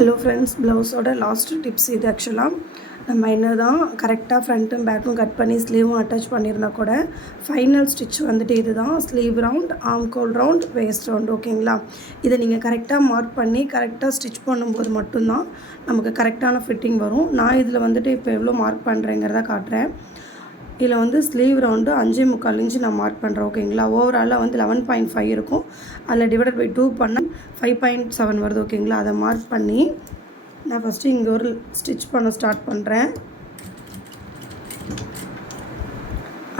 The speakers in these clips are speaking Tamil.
ஹலோ ஃப்ரெண்ட்ஸ், ப்ளவுஸோட லாஸ்ட் டிப்ஸ் இது. ஆக்சுவலாக நம்ம என்ன தான் கரெக்டாக ஃப்ரண்ட்டும் பேக்கும் கட் பண்ணி ஸ்லீவும் அட்டாச் பண்ணியிருந்தால் கூட ஃபைனல் ஸ்டிச் வந்துட்டு இது தான். ஸ்லீவ் ரவுண்ட், ஆம்கோல் ரவுண்ட், வேஸ்ட் ரவுண்ட். ஓகேங்களா? இதை நீங்கள் கரெக்டாக மார்க் பண்ணி கரெக்டாக ஸ்டிச் பண்ணும்போது மட்டும்தான் நமக்கு கரெக்டான ஃபிட்டிங் வரும். நான் இதில் வந்துட்டு இப்போ எவ்வளோ மார்க் பண்ணுறேங்கிறத காட்டுறேன். இதில் வந்து ஸ்லீவ் ரவுண்டு 5.25 இன்ச்சு நான் மார்க் பண்ணுறேன். ஓகேங்களா? ஓவராலாக வந்து 11.5 இருக்கும். அதில் டிவைடட் பை 2 பண்ணால் 5.7 வருது. ஓகேங்களா? அதை மார்க் பண்ணி நான் ஃபஸ்ட்டு இங்கே ஒரு ஸ்டிச் பண்ண ஸ்டார்ட் பண்ணுறேன்.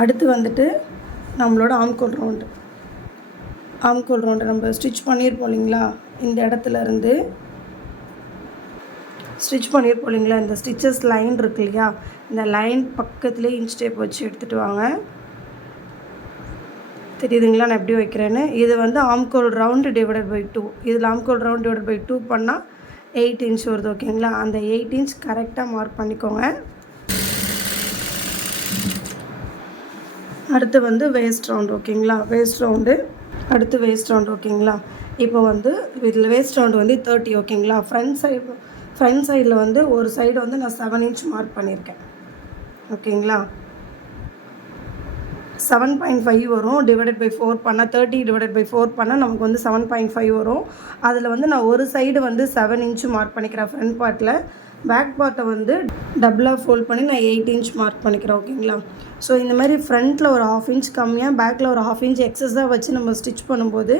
அடுத்து வந்துட்டு நம்மளோட ஆம்கோல் ரவுண்டு நம்ம ஸ்டிச் பண்ணியிருப்போம் இல்லைங்களா? இந்த இடத்துல இருந்து ஸ்டிச் பண்ணியிருப்போம் இல்லைங்களா? இந்த ஸ்டிச்சஸ் லைன் இருக்கு இல்லையா? இந்த லைன் பக்கத்துலேயே இன்ச் டேப் வச்சு எடுத்துகிட்டு வாங்க. தெரியுதுங்களா நான் எப்படி வைக்கிறேன்னு? இது வந்து ஆம்கோல் ரவுண்டு டிவைடட் பை 2. இதில் ஆம்கோல் ரவுண்ட் டிவைடட் பை 2 பண்ணால் 8 இன்ச் வருது. ஓகேங்களா? அந்த 8 இன்ச் கரெக்டாக மார்க் பண்ணிக்கோங்க. அடுத்து வந்து வேஸ்ட் ரவுண்டு. ஓகேங்களா? அடுத்து வேஸ்ட் ரவுண்டு. ஓகேங்களா? இப்போ வந்து இதில் வேஸ்ட் ரவுண்டு வந்து 30. ஓகேங்களா? ஃப்ரண்ட் சைடில் வந்து ஒரு சைடு வந்து நான் 7 இன்ச் மார்க் பண்ணியிருக்கேன். ஓகேங்களா? 7.5 வரும். டிவைடட் பை 4 பண்ணால் 30 டிவைடட் பை 4 பண்ணால் நமக்கு வந்து 7.5 வரும். அதில் வந்து நான் ஒரு சைடு வந்து 7 இன்ச்சு மார்க் பண்ணிக்கிறேன் ஃப்ரண்ட் பார்ட்டில். பேக் பார்ட்டை வந்து டபுளாக ஃபோல்ட் பண்ணி நான் 8 இன்ச் மார்க் பண்ணிக்கிறேன். ஓகேங்களா? ஸோ இந்த மாதிரி ஃப்ரண்ட்டில் ஒரு 1/2 இன்ச் கம்மியாக, பேக்கில் ஒரு 1/2 இன்ச் எக்ஸஸாக வச்சு நம்ம ஸ்டிச் பண்ணும்போது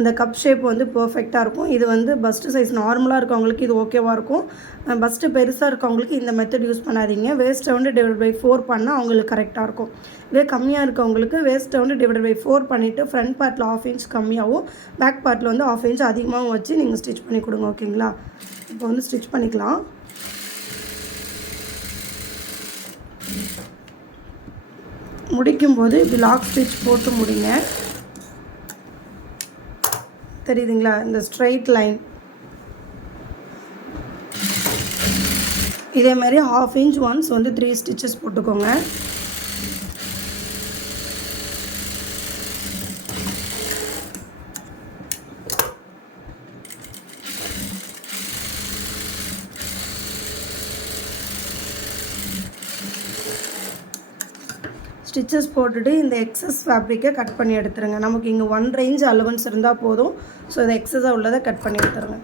அந்த கப் ஷேப் வந்து பர்ஃபெக்டாக இருக்கும். இது வந்து பஸ்ட்டு சைஸ் நார்மலாக இருக்கவங்களுக்கு இது ஓகேவாக இருக்கும். பஸ்ட்டு பெருசாக இருக்கவங்களுக்கு இந்த மெத்தட் யூஸ் பண்ணாதீங்க. வேஸ்ட் ரவுண்டு டிவைட் பை 4 பண்ணால் அவங்களுக்கு கரெக்டாக இருக்கும். இதே கம்மியாக இருக்கவங்களுக்கு வேஸ்ட் ரவுண்டு டிவைட் பை 4 பண்ணிவிட்டு ஃப்ரண்ட் பார்ட்டில் 1/2 இன்ச் கம்மியாகவும், பேக் பார்ட்டில் வந்து 1/2 இன்ச் அதிகமாகவும் வச்சு நீங்கள் ஸ்டிச் பண்ணி கொடுங்க. ஓகேங்களா? இப்போ வந்து ஸ்டிச் பண்ணிக்கலாம். முடிக்கும்போது இப்படி லாக் ஸ்டிச் போட்டு முடிங்க. தெரியுதுங்களா? இந்த ஸ்ட்ரைட் லைன் இதே மாதிரி 1/2 இன்ச் ஒன்ஸ் வந்து 3 ஸ்டிச்சஸ் போட்டுக்கோங்க. ஸ்டிச்சஸ் போட்டுட்டு இந்த எக்ஸஸ் ஃபேப்ரிக்கை கட் பண்ணி எடுத்துருங்க. நமக்கு இங்கே 1 இன்ச் அலவன்ஸ் இருந்தால் போதும். ஸோ இதை எக்ஸஸாக உள்ளதை கட் பண்ணி எடுத்துருங்க.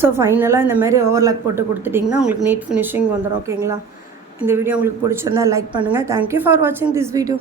ஸோ ஃபைனலாக இந்த மாதிரி ஓவர்லாக் போட்டு கொடுத்துட்டிங்கன்னா உங்களுக்கு நீட் ஃபினிஷிங் வந்துடும். ஓகேங்களா? இந்த வீடியோ உங்களுக்கு பிடிச்சிருந்தா லைக் பண்ணுங்கள். தேங்க்யூ ஃபார் வாட்சிங் திஸ் வீடியோ.